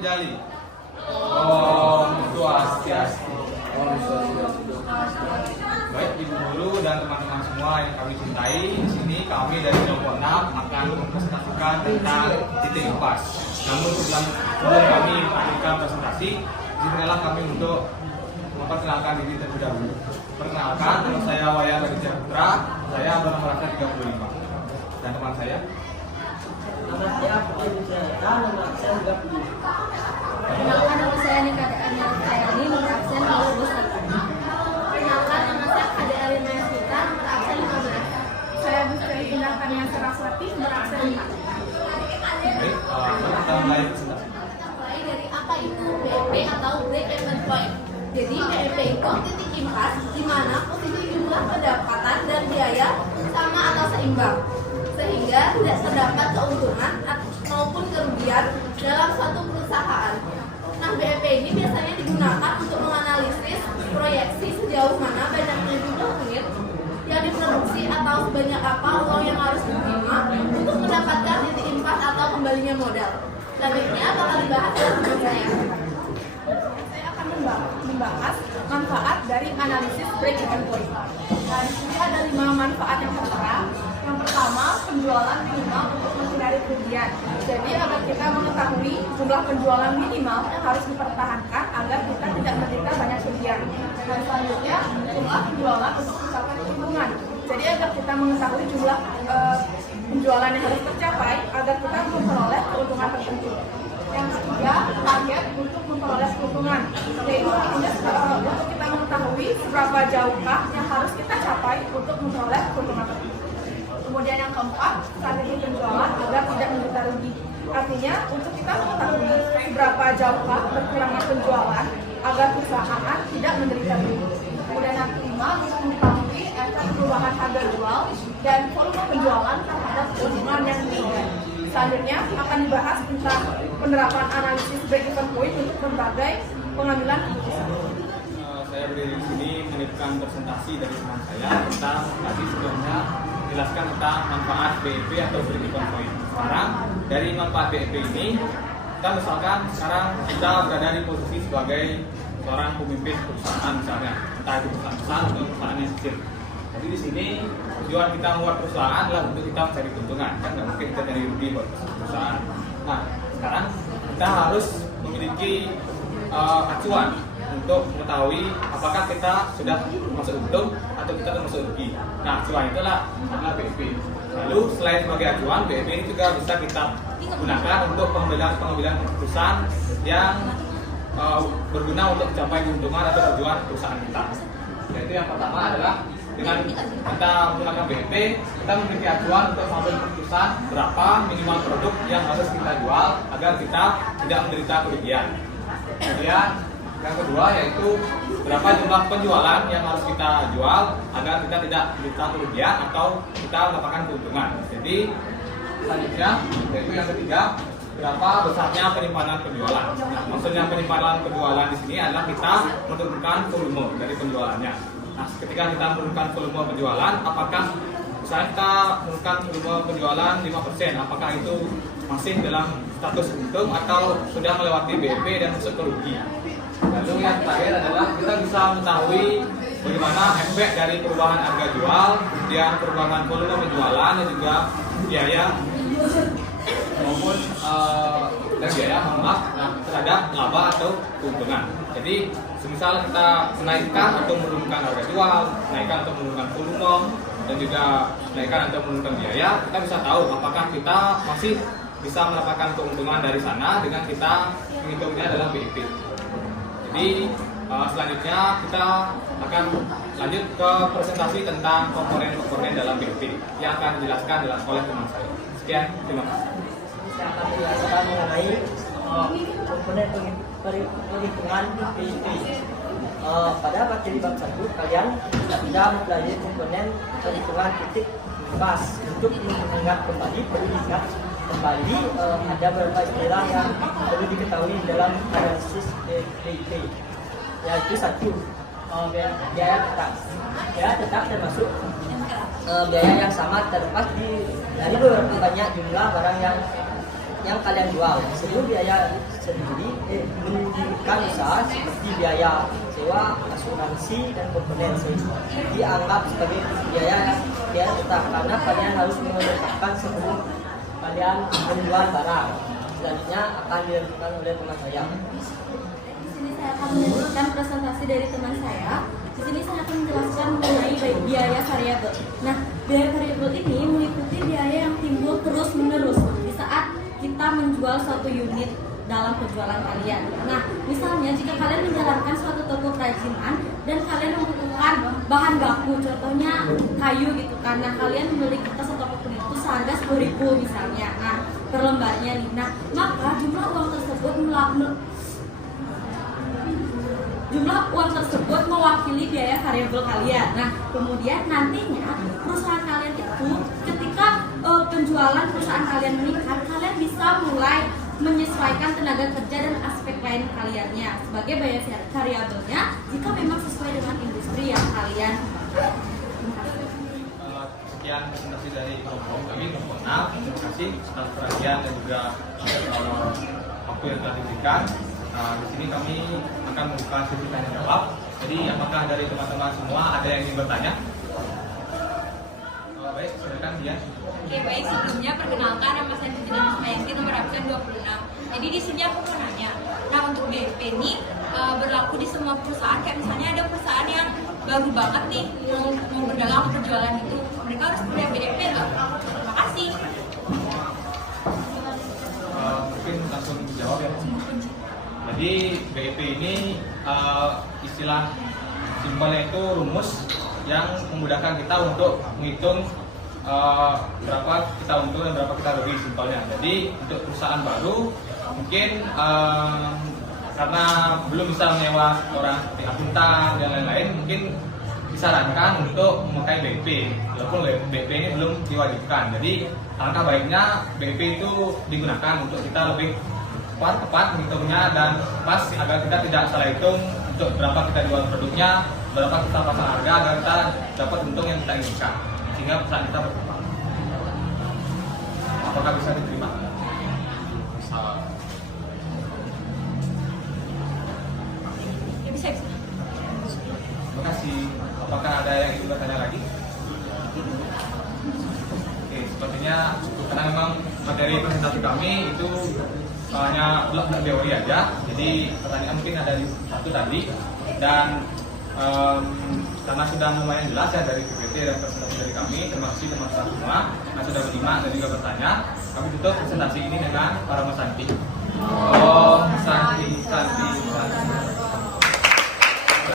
Jali. Om Swastiastu. Baik Ibu Guru dan teman-teman semua yang kami cintai, di sini kami dari kelompok 6 akan mempresentasikan tentang titik impas. Namun sebelum kami melanjutkan presentasi, izinkanlah kami untuk memperkenalkan diri terlebih dahulu. Perkenalkan, nama saya Wayan Raditya Putra, saya bernama Rakyat 35. Dan teman saya? Nama saya Putri Wisata, nama saya juga Putri. Perkenalkan, nama saya Nika Ania Kayani, nomor absen 21. Perkenalkan, nama saya Kade Alina Yasmita, nomor absen 15. Saya Bustri Indahkania Saraswati, nomor absen 4. Baik, kita mulai presentasi. Mulai dari apa itu BEP atau Break Even Point. Jadi BEP itu titik impas di mana posisi jumlah pendapatan dan biaya sama atau seimbang, sehingga tidak terdapat keuntungan maupun kerugian dalam suatu perusahaan. Nah, BEP ini biasanya digunakan untuk menganalisis proyeksi sejauh mana banyaknya jumlah unit yang diproduksi atau sebanyak apa uang yang harus diterima untuk mendapatkan titik impas atau kembalinya modal. Selanjutnya bakal dibahas oleh teman saya. Saya akan membahas manfaat dari analisis break-even point. Nah, di sini ada 5 manfaat yang tertera. Yang pertama, penjualan minimal untuk menghindari kerugian. Jadi agar kita mengetahui jumlah penjualan minimal yang harus dipertahankan agar kita tidak menderita banyak kerugian. Dan selanjutnya, jumlah penjualan untuk mencapai keuntungan. Jadi agar kita mengetahui jumlah penjualan yang harus tercapai agar kita memperoleh keuntungan tertentu. Yang ketiga, target untuk memperoleh keuntungan, yaitu artinya untuk kita mengetahui seberapa jauhkah yang harus kita capai untuk memperoleh keuntungan tertentu. Kemudian yang keempat, strategi penjualan agar tidak menderita rugi. Artinya untuk kita mengetahui seberapa jauhkah berkurangnya penjualan agar perusahaan tidak menderita rugi. Kemudian yang kelima, untuk mengetahui efek perubahan harga jual dan volume penjualan terhadap keuntungan yang diberikan. Selanjutnya akan dibahas tentang penerapan analisis break-even point untuk berbagai pengambilan keputusan. Saya berdiri di sini menitipkan presentasi dari teman saya tentang tadi sebelumnya menjelaskan tentang manfaat BEP atau break-even point. Sekarang dari manfaat BEP ini, kita misalkan sekarang kita berada di posisi sebagai seorang pemimpin perusahaan misalnya, entah itu perusahaan besar atau perusahaan yang kecil. Jadi di sini tujuan kita membuat perusahaan adalah untuk kita mencari keuntungan, kan nggak mungkin kita cari rugi buat perusahaan. Nah, sekarang kita harus memiliki acuan untuk mengetahui apakah kita sudah masuk untung atau kita termasuk rugi. Nah, acuan itulah adalah BEP. Lalu selain sebagai acuan, BEP ini juga bisa kita gunakan untuk pengambilan keputusan yang berguna untuk mencapai keuntungan atau tujuan perusahaan kita. Yaitu yang pertama adalah dengan kita menggunakan BEP, kita memiliki acuan untuk mengambil keputusan berapa minimal produk yang harus kita jual agar kita tidak menderita kerugian. Kemudian yang kedua yaitu berapa jumlah penjualan yang harus kita jual agar kita tidak menderita kerugian atau kita mendapatkan keuntungan. Jadi selanjutnya yaitu yang ketiga, berapa besarnya penyimpanan penjualan. Nah, maksudnya penyimpanan penjualan di sini adalah kita menentukan volume dari penjualannya. Nah, ketika kita menurunkan volume penjualan, apakah misalnya kita menurunkan volume penjualan 5%, apakah itu masih dalam status untung atau sudah melewati BEP dan masuk ke rugi? Lalu yang terakhir adalah kita bisa mengetahui bagaimana efek dari perubahan harga jual, kemudian perubahan volume penjualan dan juga biaya maupun terhadap laba atau keuntungan. Jadi semisal kita menaikkan atau menurunkan harga jual, menaikkan atau menurunkan volume, dan juga menaikkan atau menurunkan biaya, kita bisa tahu apakah kita masih bisa mendapatkan keuntungan dari sana dengan kita menghitungnya dalam BEP. Jadi selanjutnya kita akan lanjut ke presentasi tentang komponen-komponen dalam BEP yang akan dijelaskan oleh teman saya. Sekian, terima kasih. Saya akan menjelaskan mengenai komponen perhitungan BEP. Pada materi bab 1 kalian sudah mempelajari komponen perhitungan titik impas. Untuk mengingat kembali, perlu diingat kembali ada beberapa istilah yang perlu diketahui dalam analisis BEP, yaitu satu, biaya tetap. Biaya tetap termasuk biaya yang sama terlepas dari beberapa banyak jumlah barang yang yang kalian jual. Seluruh biaya sendiri mendirikan usaha seperti biaya sewa, asuransi, dan komponen dianggap sebagai biaya tetap karena kalian harus menetapkan sebelum kalian menjual barang. Selanjutnya akan dilakukan oleh teman saya. Di sini saya akan menunjukkan presentasi dari teman saya. Di sini saya akan menjelaskan mengenai biaya variabel. Nah, biaya variabel ini meliputi biaya yang timbul terus-menerus di saat kita menjual suatu unit dalam penjualan kalian. Nah, misalnya jika kalian menjalankan suatu toko kerajinan dan kalian membutuhkan bahan baku, contohnya kayu gitu, karena kalian membeli kertas ataupun itu seharga 10.000 misalnya. Nah, per lembarnya nih. Nah, maka jumlah uang tersebut mewakili biaya variabel kalian. Nah, kemudian nantinya perusahaan kalian itu ketika penjualan perusahaan kalian meningkat, kalian bisa mulai menyesuaikan tenaga kerja dan aspek lain kaliannya sebagai biaya variabelnya jika memang sesuai dengan industri yang kalian. Sekian presentasi dari kelompok kami, kelompok 6. Terima kasih atas perhatian dan juga waktu yang telah diberikan. Di sini kami akan membuka sesi tanya jawab. Jadi apakah dari teman-teman semua ada yang ingin bertanya? Baik, silakan dia. Oke, baik, sebelumnya perkenalkan nama saya Titi Mayangki, nomor absen 26. Jadi di sini aku mau nanya. Nah, untuk BEP ini berlaku di semua perusahaan, kayak misalnya ada perusahaan yang baru banget nih mau berdagang atau jualan itu, mereka harus punya BEP nggak? Terima kasih. Mungkin langsung dijawab ya. Jadi BEP ini istilah simpelnya itu rumus yang memudahkan kita untuk menghitung berapa kita untung dan berapa kita rugi simpelnya. Jadi untuk perusahaan baru mungkin karena belum bisa menyewa orang seperti akuntan dan lain-lain, mungkin disarankan untuk memakai BEP walaupun BEP ini belum diwajibkan. Jadi alangkah baiknya BEP itu digunakan untuk kita lebih tepat menghitungnya dan pas agar kita tidak salah hitung untuk berapa kita jual produknya, berapa kita pasang harga agar kita dapat untung yang kita inginkan sehingga perusahaan kita berkembang. Apakah bisa diterima? Bisa. Ya, bisa. Terima kasih. Apakah ada yang ingin bertanya lagi? Oke, sepertinya karena memang materi presentasi kami itu hanya blok teori aja, jadi pertanyaan mungkin ada di satu tadi dan karena sudah lumayan jelas ya dari PPT dan presentasi dari kami. Terima kasih teman-teman semua yang sudah menyimak dan juga bertanya. Kami tutup presentasi ini dengan para Mas Santi.